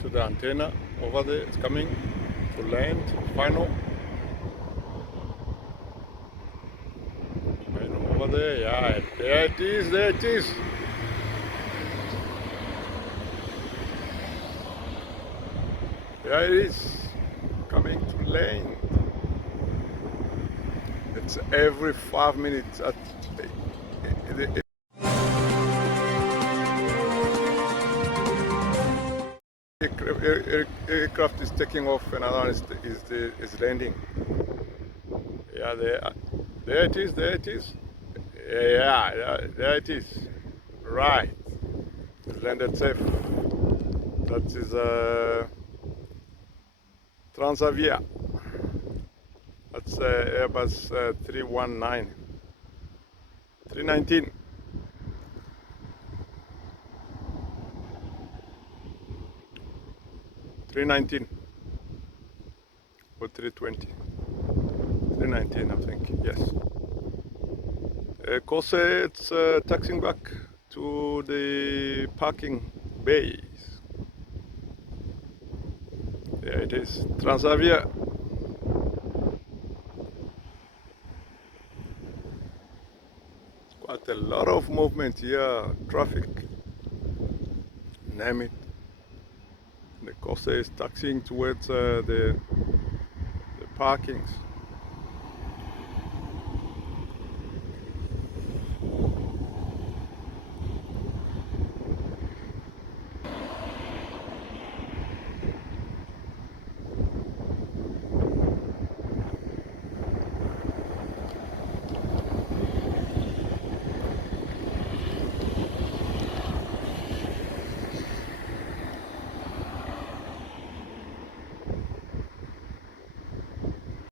to the antenna over there. It's coming to land, final. Final over there, yeah, there it is, there it is. There it is, coming to land. It's every 5 minutes. The aircraft is taking off, and another one is landing. Yeah, there it is, there it is. Yeah, there it is. Right. It landed safe. That is Transavia. That's Airbus 319. 319. Or 320. 319, I think, yes. Kose, it's taxiing back to the parking bays. There it is, Transavia. Quite a lot of movement here, traffic, name it. The Kose is taxiing towards the parkings.